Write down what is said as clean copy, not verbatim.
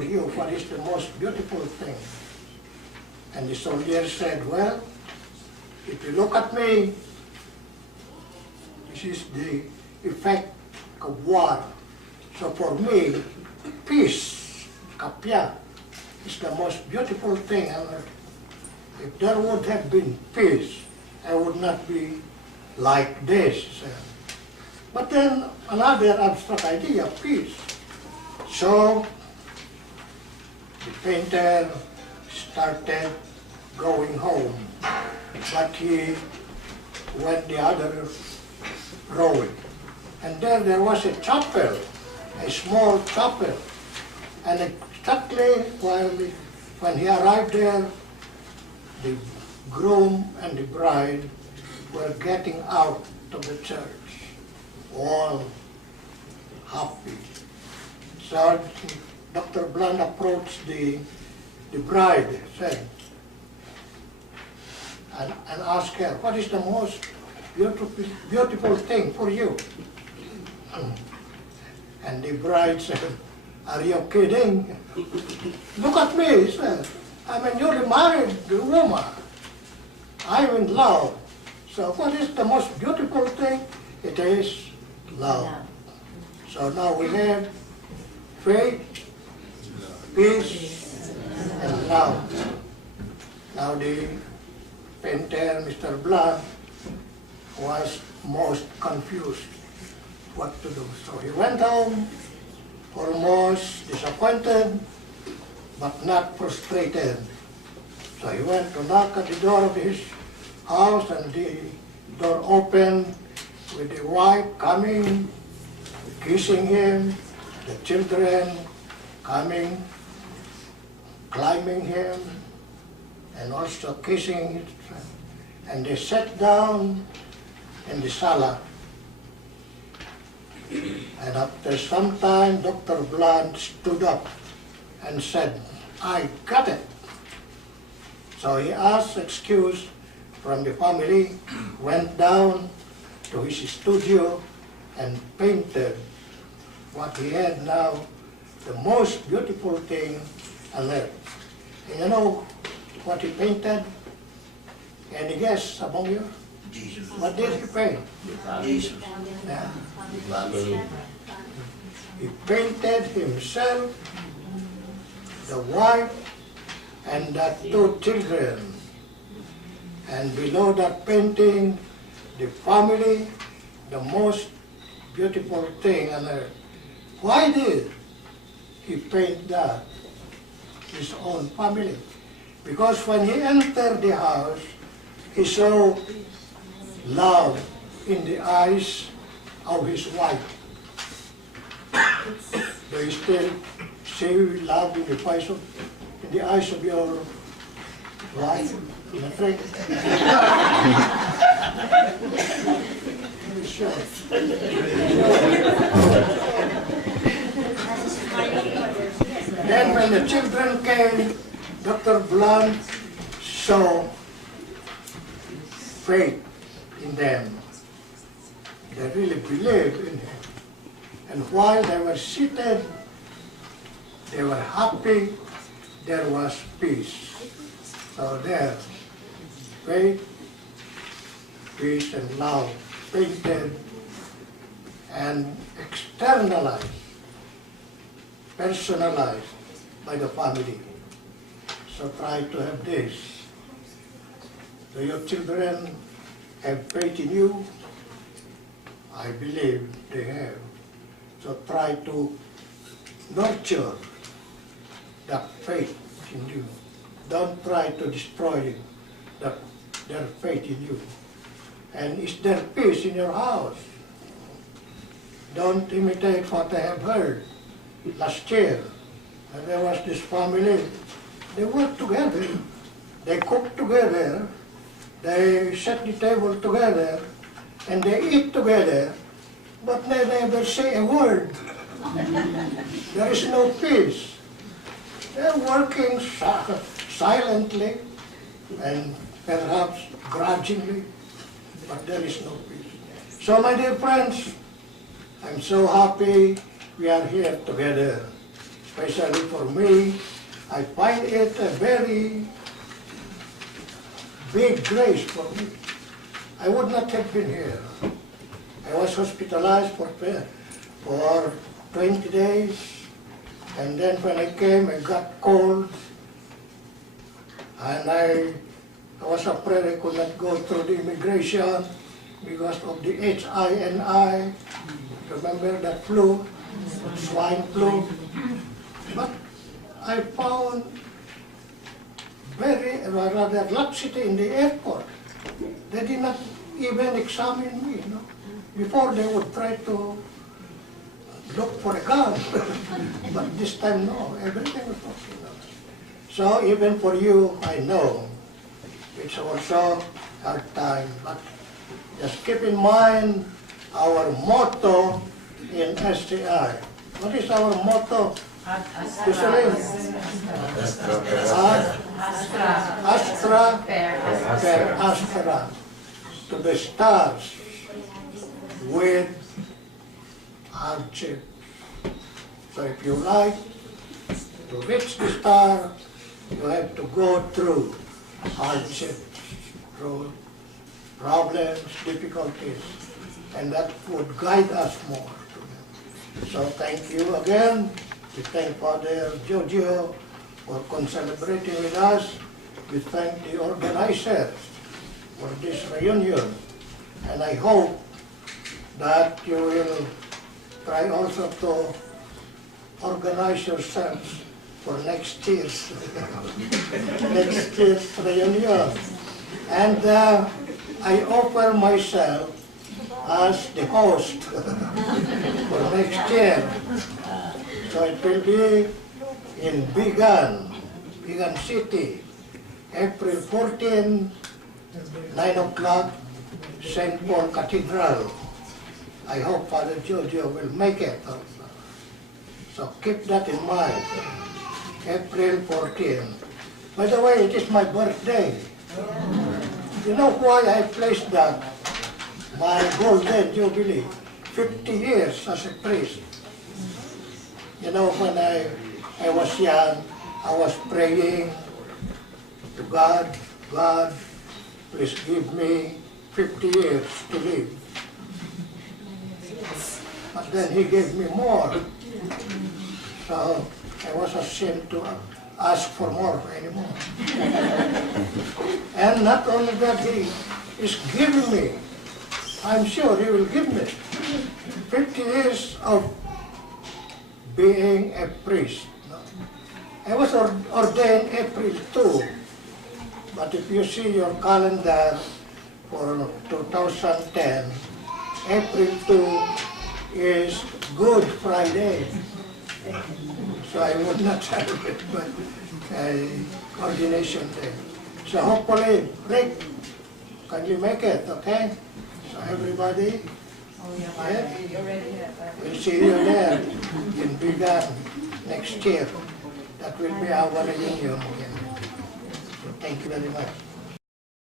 for you, what is the most beautiful thing? And the soldier said, well, if you look at me, this is the effect of war. So for me, peace, kapya, is the most beautiful thing on earth. If there would have been peace, I would not be like this. But then another abstract idea, peace. So the painter started going home, but he went the other road. And there was a chapel, a small chapel. And exactly when he arrived there, the groom and the bride were getting out of the church, all happy. So Dr. Blunt approached the bride, said, and asked her, what is the most beautiful thing for you? And the bride said, are you kidding? Look at me, he said. I'm a newly married woman. I'm in love. So what is the most beautiful thing? It is love. So now we have faith, peace, and love. Now the painter, Mr. Blunt, was most confused what to do. So he went home, almost disappointed, but not frustrated. So he went to knock at the door of his house, and the door opened with the wife coming, kissing him, the children coming, climbing him, and also kissing him. And they sat down in the sala. And after some time, Dr. Blunt stood up and said, I got it. So he asked excuse from the family, went down to his studio and painted what he had now, the most beautiful thing on earth. And you know what he painted? Any guess among you? Jesus. What did he paint? Jesus. Yeah. Family. He painted himself, the wife, and the two children. And below that painting, the family, the most beautiful thing on earth. Why did he paint that? His own family. Because when he entered the house, he saw love in the eyes of his wife. Do you still see love in the eyes of your wife? Sure. Then when the children came, Dr. Blunt saw faith in them. They really believed in him. And while they were seated, they were happy, there was peace. So there, faith, peace, and love painted and externalized, personalized by the family. So try to have this. Do your children have faith in you? I believe they have. So try to nurture that faith in you. Don't try to destroy their faith in you. And is there peace in your house? Don't imitate what I have heard last year. And there was this family, they worked together, they cooked together, they set the table together, and they eat together, but they never say a word. There is no peace. They're working silently and perhaps grudgingly, but there is no peace. So my dear friends, I'm so happy we are here together. especially for me. I find it a very big grace for me. I would not have been here. I was hospitalized for 20 days, and then when I came, I got cold, and I was afraid I could not go through the immigration because of the HINI. Remember that flu, swine flu? But I found rather laxity in the airport. They did not even examine me, you know. Before they would try to look for a gun, but this time no, everything was okay. So even for you, I know, it's also hard time, but just keep in mind our motto in STI. What is our motto? Astra per astra, to the stars with hardship. So if you like to reach the star, you have to go through hardship, through problems, difficulties, and that would guide us more. So thank you again. We thank Father Giorgio for celebrating with us. We thank the organizers for this reunion. And I hope that you will try also to organize yourselves for next year's reunion. And I offer myself as the host for next year. So it will be in Bigan City, April 14, 9 o'clock, St. Paul Cathedral. I hope Father Giorgio will make it also. So keep that in mind, April 14. By the way, it is my birthday. You know why I placed that? My golden jubilee, 50 years as a priest. You know, when I was young, I was praying to God, God, please give me 50 years to live. But then He gave me more. So I was ashamed to ask for more anymore. And not only that, He is giving me, I'm sure He will give me 50 years of being a priest. I was ordained April 2, but if you see your calendar for 2010, April 2 is Good Friday. So I would not celebrate my ordination day. So hopefully, Rick, kindly make it, okay? So everybody, we'll see you there in Bigan next year. That will be our reunion again. So thank you very much.